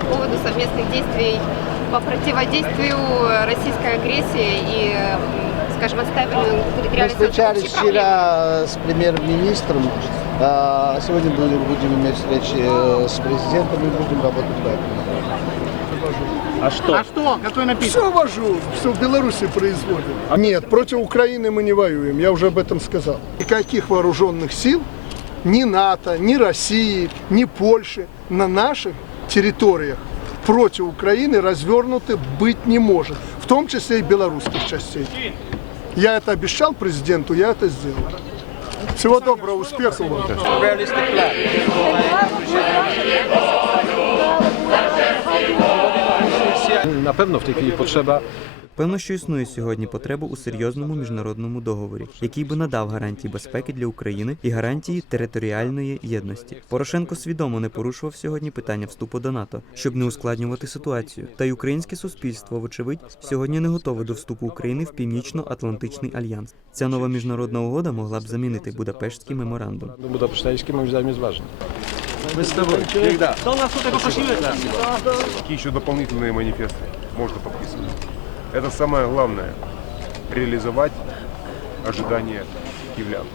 По поводу совместных действий по противодействию российской агрессии и, скажем, отставлению территориальной Мы встречались вчера с премьер-министром. А, а сегодня будем иметь встречи э, с президентом и будем работать по этому. А что? А что? Какой напиток? Все вожу, все в Беларуси производим. А нет, против Украины мы не воюем, я уже об этом сказал. Никаких вооруженных сил ни НАТО, ни России, ни Польши на наших территориях против Украины развернуты быть не может, в том числе и белорусских частей. Я это обещал президенту, я это сделал. Всего доброго, успехов вам. Na pewno w tej chwili potrzeba Певно, що існує сьогодні потреба у серйозному міжнародному договорі, який би надав гарантії безпеки для України і гарантії територіальної єдності. Порошенко свідомо не порушував сьогодні питання вступу до НАТО, щоб не ускладнювати ситуацію. Та й українське суспільство, вочевидь, сьогодні не готове до вступу України в Північно-Атлантичний альянс. Ця нова міжнародна угода могла б замінити Будапештський меморандум. budapesztańskie moim zdaniem jest ważne. Какие еще дополнительные манифесты можно подписывать? Это самое главное – реализовать ожидания киевлян.